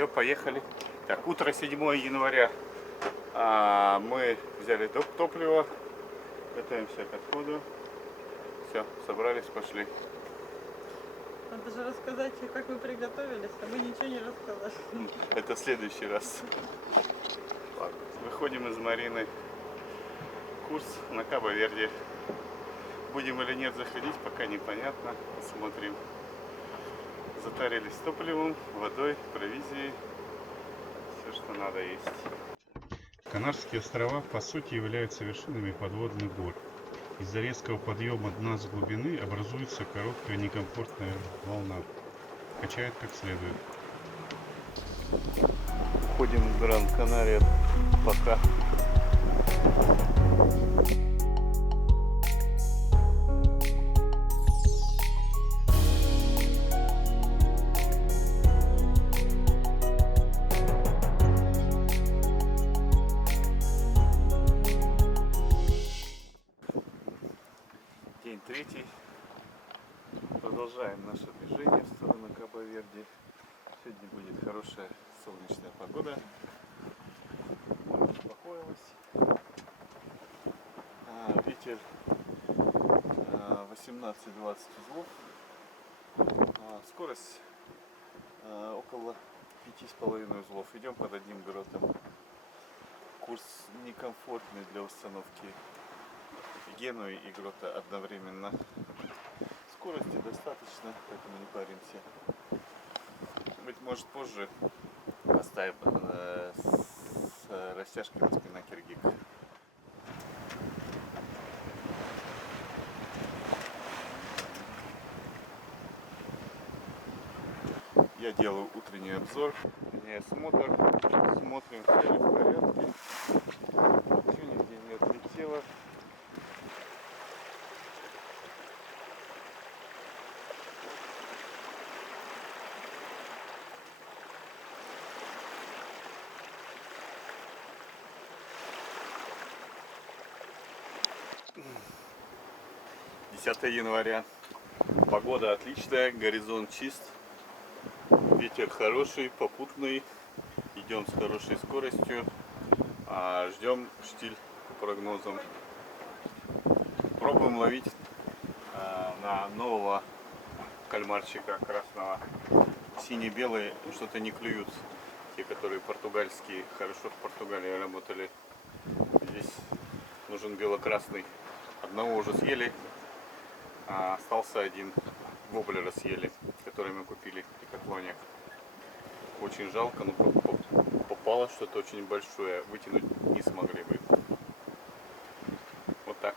Все, поехали. Так, утро 7 января. Мы взяли топливо, готовимся к отходу. Все, собрались, пошли. Надо же рассказать, как вы приготовились, а мы ничего не рассказали. Это в следующий раз. Ладно, выходим из Марины. Курс на Кабо-Верде. Будем или нет заходить, пока непонятно. Посмотрим. Затарились топливом, водой, провизией. Все, что надо есть. Канарские острова по сути являются вершинами подводных гор. Из-за резкого подъема дна с глубины образуется короткая некомфортная волна. Качает как следует. Ходим в Гран-Канария пока. День третий. Продолжаем наше движение в сторону Кабо-Верде. Сегодня будет хорошая солнечная погода. Море успокоилось. Ветер 18-20 узлов. Скорость около 5,5 узлов. Идем под одним гротом. Курс некомфортный для установки Генуи и грота одновременно. Скорости достаточно, поэтому не паримся. Быть может позже поставим с растяжкой на спиннакер гик. Я делаю утренний обзор, осмотр, смотрим, все ли в порядке, ничего нигде не отлетело. Десятое января. Погода отличная, горизонт чист, ветер хороший, попутный, идем с хорошей скоростью, ждем штиль по прогнозам. Пробуем ловить на нового кальмарчика красного. Сине-белые что-то не клюют, те, которые португальские, хорошо в Португалии работали. Здесь нужен бело-красный. Одного уже съели. Остался один, воблера съели, который мы купили в Декатлоне. Очень жалко, но попало что-то очень большое, вытянуть не смогли бы. Вот так.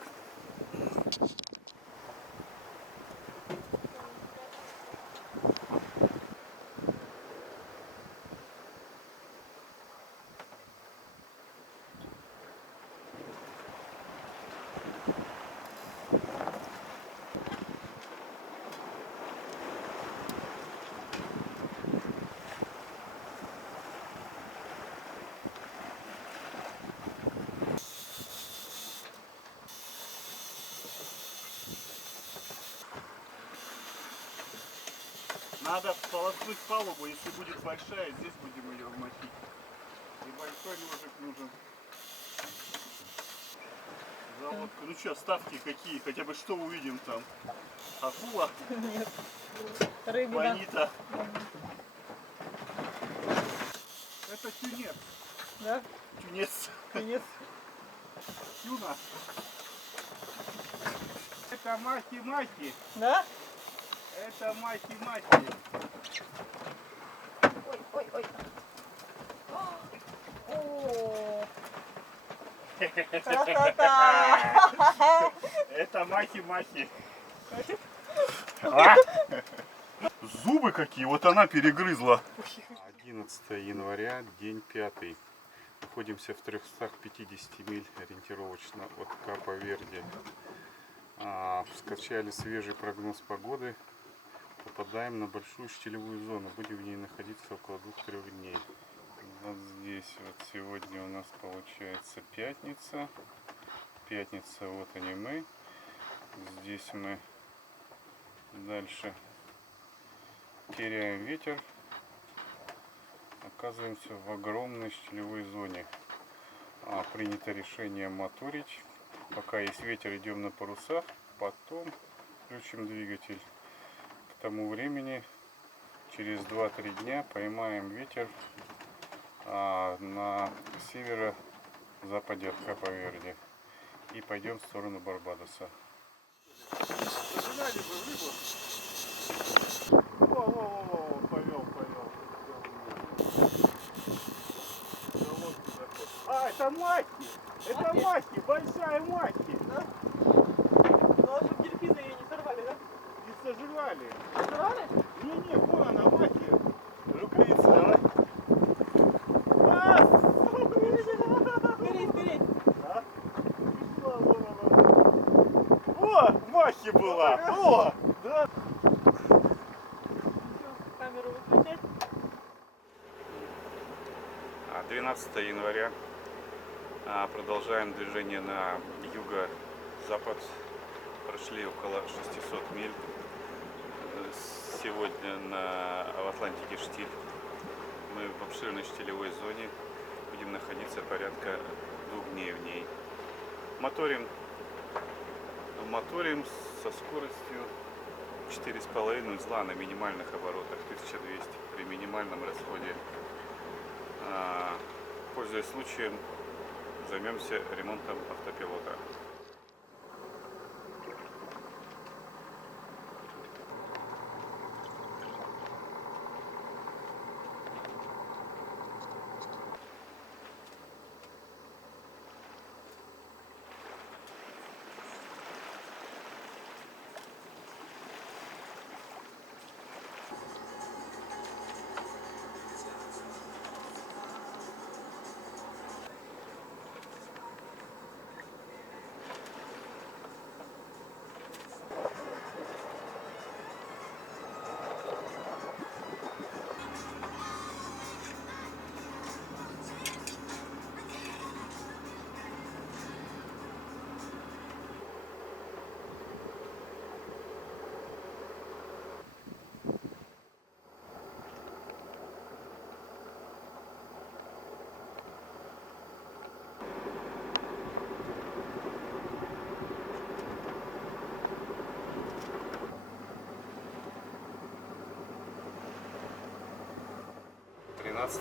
Надо полоснуть палубу, если будет большая, здесь будем ее мочить. И большой ножик нужен. Заводку. Ну что, ставки какие? Хотя бы что увидим там? Акула? Нет. Рыбина. Бонита? Это тюнец. Да? Тюнец. Тюнец. Тюна. Это махи-махи. Да? Это махи-махи. Ой, ой, ой. О, красота! Это махи-махи. Зубы какие, вот она перегрызла. 11 января, день 5. Находимся в 350 миль ориентировочно от Кабо-Верде. Скачали свежий прогноз погоды. Попадаем на большую штилевую зону. Будем в ней находиться около 2-3 дней. Вот здесь вот сегодня у нас получается пятница. Пятница, вот они мы. Здесь мы дальше теряем ветер. Оказываемся в огромной штилевой зоне. Принято решение моторить. Пока есть ветер, идем на парусах. Потом включим двигатель. К тому времени, через 2-3 дня, поймаем ветер на северо-западе от Капо-Верде. И пойдем в сторону Барбадоса. Пожинали бы рыбу. О, повел. А, это махи! Это махи! Большая махи! Да? Ну, чтобы дельфины ее не сорвали, да? И сожрали. Сорвали? Не, вон она, махи. Жуковица. А, Скорей. а? Пришла, вон она. О, махи была! О, да. Камеру выключать. 12 января. Продолжаем движение на юго-запад. Прошли около 600 миль. Сегодня в Атлантике штиль. Мы в обширной штилевой зоне. Будем находиться порядка 2 дней в ней. Моторим со скоростью 4,5 узла на минимальных оборотах 1200 при минимальном расходе. Пользуясь случаем, займемся ремонтом автопилота.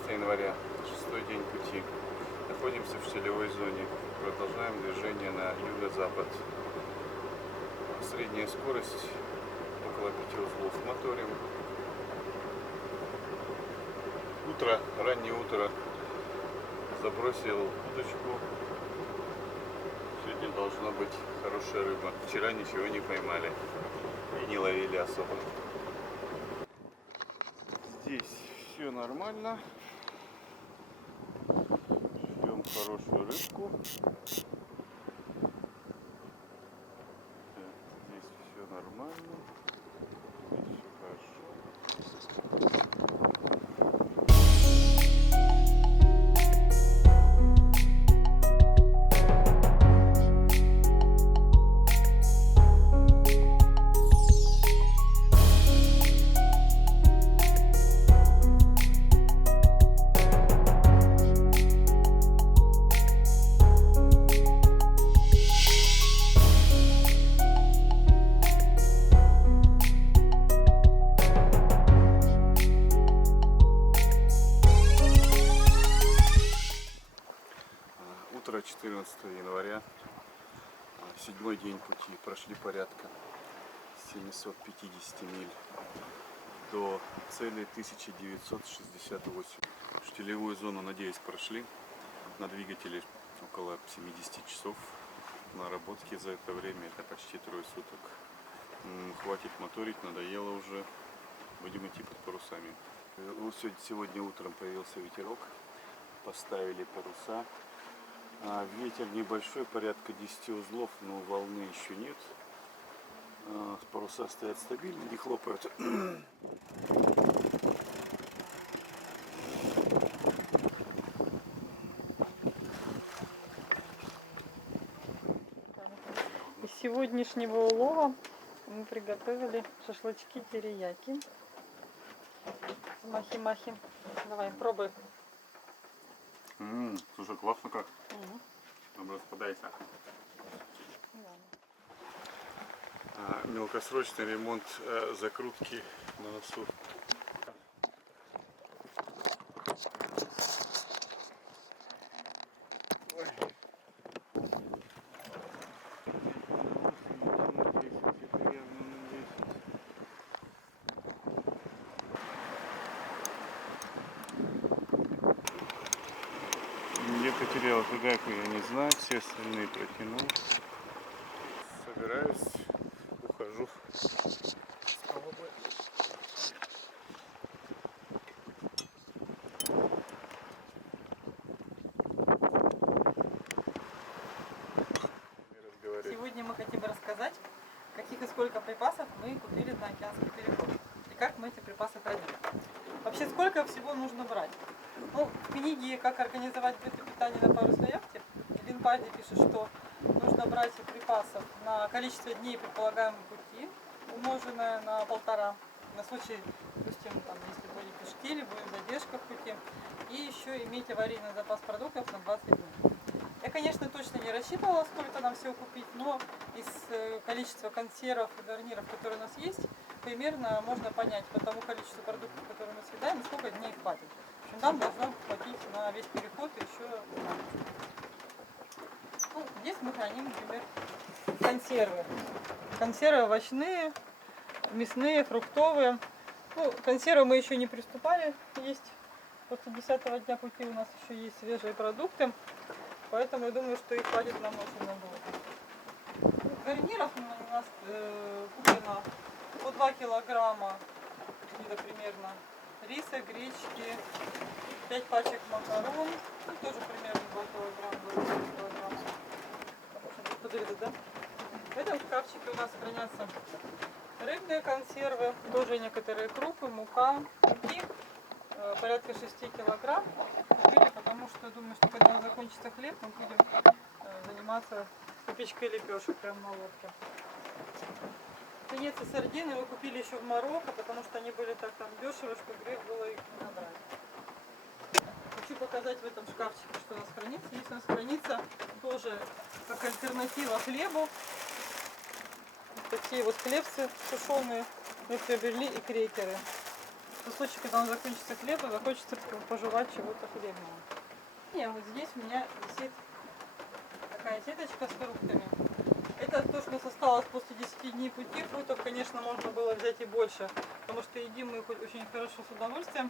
Января, 6-й день пути. Находимся в штилевой зоне. Продолжаем движение на юго-запад. Средняя скорость около 5 узлов. Моторим. Утро, раннее утро. Забросил удочку. Сегодня должна быть хорошая рыба. Вчера ничего не поймали и не ловили особо. Здесь все нормально. Ждем хорошую рыбку. Здесь все нормально. Здесь все хорошо. Утро 14 января, 7-й день пути, прошли порядка 750 миль до цели 1968. Штилевую зону, надеюсь, прошли. На двигателе около 70 часов наработки за это время, это почти 3 суток. Хватит моторить, надоело уже, будем идти под парусами. Сегодня утром появился ветерок, поставили паруса. Ветер небольшой, порядка 10 узлов, но волны еще нет. Паруса стоят стабильно, не хлопают. Из сегодняшнего улова мы приготовили шашлычки терияки. Махи-махи. Давай, пробуй. Слушай, классно как. Мгм. Там распадайся. Да. Мелкосрочный ремонт закрутки на носу. Где потерял фигаку, я не знаю, все остальные протянул. Собираюсь, ухожу. Сегодня мы хотим рассказать, каких и сколько припасов мы купили на океанский переход. И как мы эти припасы храним. Вообще, сколько всего нужно брать? Ну, в книге «Как организовать быт и питание на парусной яхте» Лин Падди пишет, что нужно брать припасов на количество дней предполагаемого пути, умноженное на 1,5, на случай, допустим, там, если были пешки или будет задержка в пути, и еще иметь аварийный запас продуктов на 20 дней. Я, конечно, точно не рассчитывала, сколько нам всего купить, но из количества консервов и гарниров, которые у нас есть, примерно можно понять по тому количеству продуктов, которые мы съедаем, на сколько дней хватит. В общем, нам должно хватить на весь переход еще. Ну, здесь мы храним, например, консервы. Консервы овощные, мясные, фруктовые. Ну, консервы мы еще не приступали есть. После 10-го дня пути у нас еще есть свежие продукты. Поэтому я думаю, что их хватит нам очень надолго. Гарниров у нас куплено по 2 килограмма, где-то примерно, риса, гречки, 5 пачек макарон, ну, тоже примерно 2 килограмма. Можно подрезать, да? В этом шкафчике у нас хранятся рыбные консервы, тоже некоторые крупы, мука, муки. Порядка 6 килограмм купили, потому что думаю, что когда закончится хлеб, мы будем заниматься выпечкой лепешек прямо на лодке. Тунец и сардины мы купили еще в Марокко, потому что они были так там дешево, что грех было их набрать. Хочу показать в этом шкафчике, что у нас хранится. Здесь у нас хранится тоже как альтернатива хлебу. Такие вот хлебцы сушеные мы приобрели и крекеры. На случай, когда он закончится хлеб, и захочется пожевать чего-то хлебного. И вот здесь у меня висит такая сеточка с фруктами. Это то, что у нас осталось после 10 дней пути. Фруктов, конечно, можно было взять и больше, потому что едим мы их очень хорошо, с удовольствием.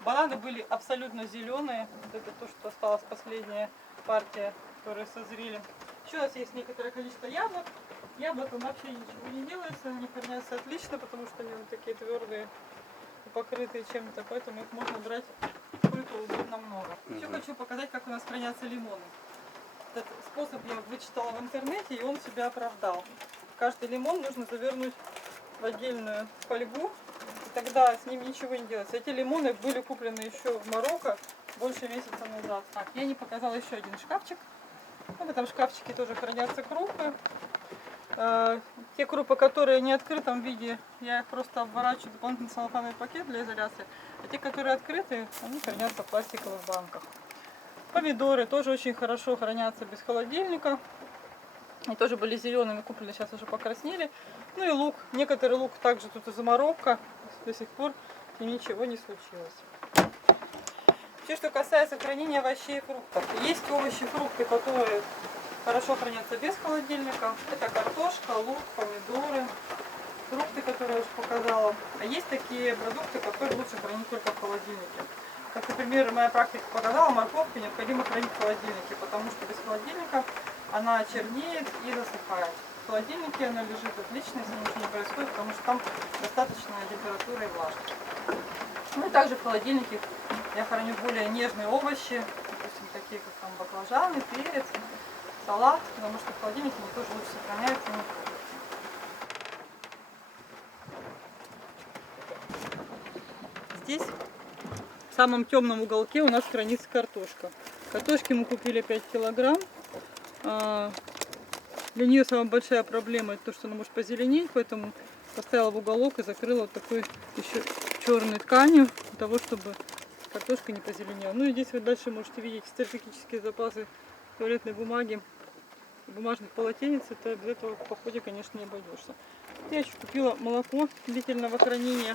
Бананы были абсолютно зеленые. Вот это то, что осталось последняя партия, которые созрели. Еще у нас есть некоторое количество яблок. Яблокам вообще ничего не делается, они хранятся отлично, потому что они вот такие твердые, покрытые чем-то, поэтому их можно брать сколько угодно много. Еще хочу показать, как у нас хранятся лимоны. Этот способ я вычитала в интернете, и он себя оправдал. Каждый лимон нужно завернуть в отдельную фольгу, и тогда с ним ничего не делается. Эти лимоны были куплены еще в Марокко больше месяца назад. Так, я не показала еще один шкафчик. В этом шкафчике тоже хранятся крупы. Те крупы, которые не в открытом виде, я их просто обворачиваю в дополнительный целлофановый пакет для изоляции. А те, которые открыты, они хранятся в пластиковых банках. Помидоры тоже очень хорошо хранятся без холодильника. Они тоже были зелеными, куплены, сейчас уже покраснели. Ну и лук. Некоторый лук также тут из Марокко. До сих пор и ничего не случилось. Все, что касается хранения овощей и фруктов. Есть овощи и фрукты, которые хорошо хранятся без холодильника. Это картошка, лук, помидоры, фрукты, которые я уже показала. А есть такие продукты, которые лучше хранить только в холодильнике. Как, например, моя практика показала, морковку необходимо хранить в холодильнике, потому что без холодильника она чернеет и засыхает. В холодильнике она лежит отлично, с ней ничего не происходит, потому что там достаточная температура и влажность. Ну и также в холодильнике я храню более нежные овощи, допустим, такие как там баклажаны, перец, салат, потому что в холодильнике они тоже лучше сохраняются. Здесь, в самом темном уголке, у нас хранится картошка. Картошки мы купили 5 килограмм. Для нее самая большая проблема это то, что она может позеленеть, поэтому поставила в уголок и закрыла вот такой еще черной тканью для того, чтобы картошка не позеленела. Ну и здесь вы дальше можете видеть стратегические запасы туалетной бумаги, бумажных полотенец. Это без этого в походе, конечно, не обойдешься. Я еще купила молоко длительного хранения,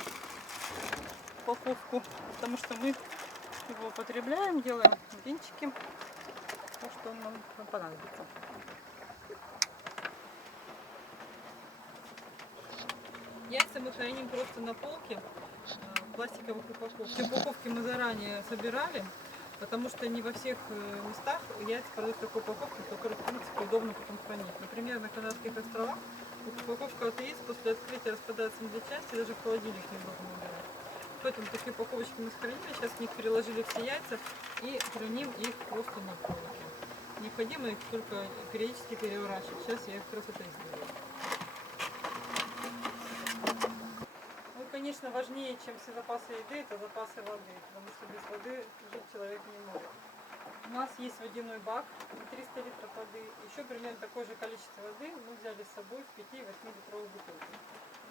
упаковку, потому что мы его употребляем, делаем блинчики, так что он нам понадобится. Яйца мы храним просто на полке в пластиковых упаковках. Эти упаковки мы заранее собирали, потому что не во всех местах яйца продают в такой упаковке, которые, в принципе, удобно потом хранить. Например, на Канарских островах упаковка от яиц после открытия распадается на две части, даже в холодильник неудобно убирать. Поэтому такие упаковочки мы сохранили, сейчас в них переложили все яйца и храним их просто на полке. Необходимо их только периодически переворачивать. Сейчас я как раз это и сделаю. Ну, конечно, важнее, чем все запасы еды, это запасы воды, потому что без воды жить человек не может. У нас есть водяной бак на 300 литров воды, еще примерно такое же количество воды мы взяли с собой в 5-8 литровых бутылках.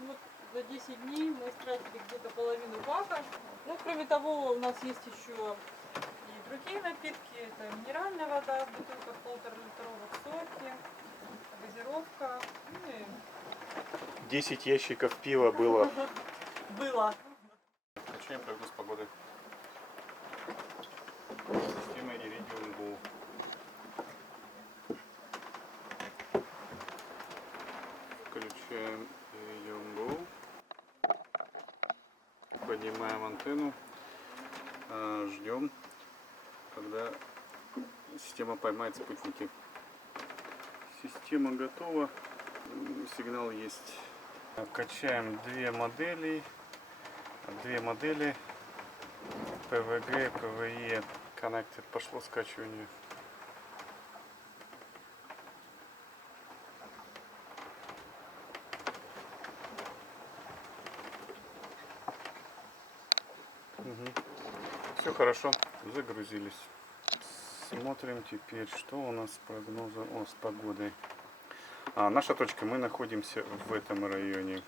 Ну, вот за 10 дней мы истратили где-то половину бака. Ну, кроме того, у нас есть еще и другие напитки. Это минеральная вода в бутылках 1,5-литровых, соки, газировка. Ну, и 10 ящиков пива было. было. Качаем прогноз погоды. Система Iridium Go. Включаем Iridium Go. Поднимаем антенну. Ждем, когда система поймает спутники. Система готова. Сигнал есть. Качаем две модели PVG, PVE Connected. Пошло скачивание. Все хорошо, загрузились. Смотрим теперь, что у нас с прогнозом с погодой. Наша точка, мы находимся в этом районе.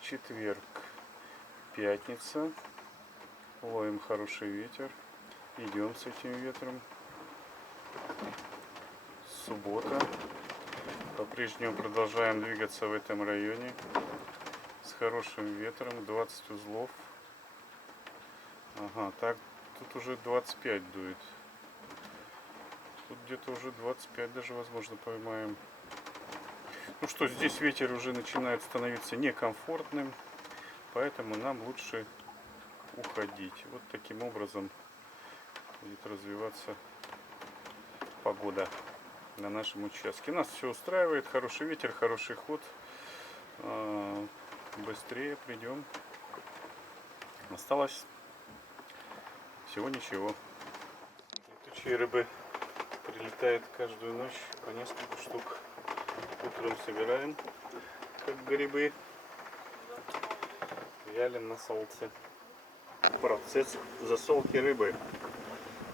Четверг, пятница. Ловим хороший ветер. Идем с этим ветром. Суббота. По-прежнему продолжаем двигаться в этом районе. С хорошим ветром. 20 узлов. Ага, так, тут уже 25 дует. Тут где-то уже 25 даже, возможно, поймаем. Ну что, здесь ветер уже начинает становиться некомфортным, поэтому нам лучше уходить. Вот таким образом будет развиваться погода на нашем участке. Нас все устраивает, хороший ветер, хороший ход. Быстрее придем. Осталось всего ничего. Летучие рыбы прилетают каждую ночь по несколько штук. Утром собираем, как грибы, вялим на солнце. Процесс засолки рыбы.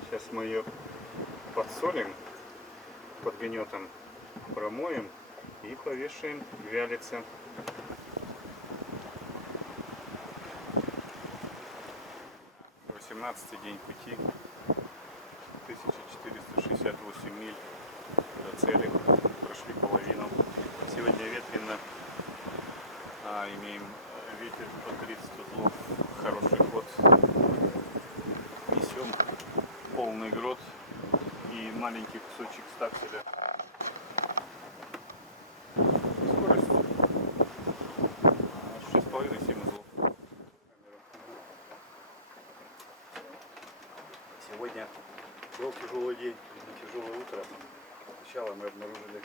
Сейчас мы ее подсолим под гнетом, промоем и повешаем вялиться. Восемнадцатый день пути, 1468 миль до цели, прошли половину. Сегодня ветрено, имеем ветер по 30 узлов, хороший ход. Несем полный грот и маленький кусочек стакселя. Скорость 6,5-7 узлов. Сегодня был тяжелый день, тяжелое утро. Сначала мы обнаружили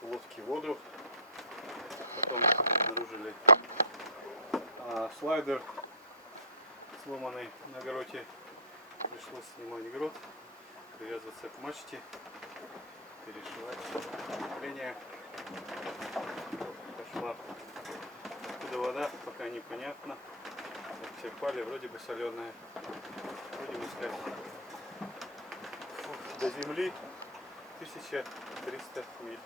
в лодке воду, потом обнаружили слайдер сломанный на гроте. Пришлось снимать грот, привязываться к мачте, перешивать крепление. Пошла откуда вода, пока непонятно. Черпали, вроде бы соленая. Будем искать. До земли 1300 миль.